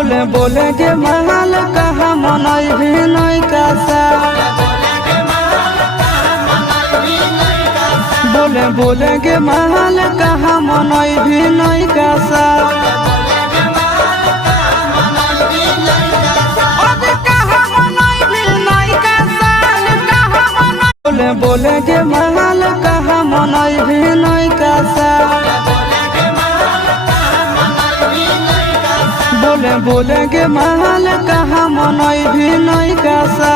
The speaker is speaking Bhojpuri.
बोले बोले के महल कहाँ मनई भी नहीं कासा। बोले बोले के महल कहाँ मनई भी नहीं कासा। बोले बोले के महल कहाँ मनई भी नहीं कासा। बोले बोले के महल कहाँ मनई भी नहीं कासा।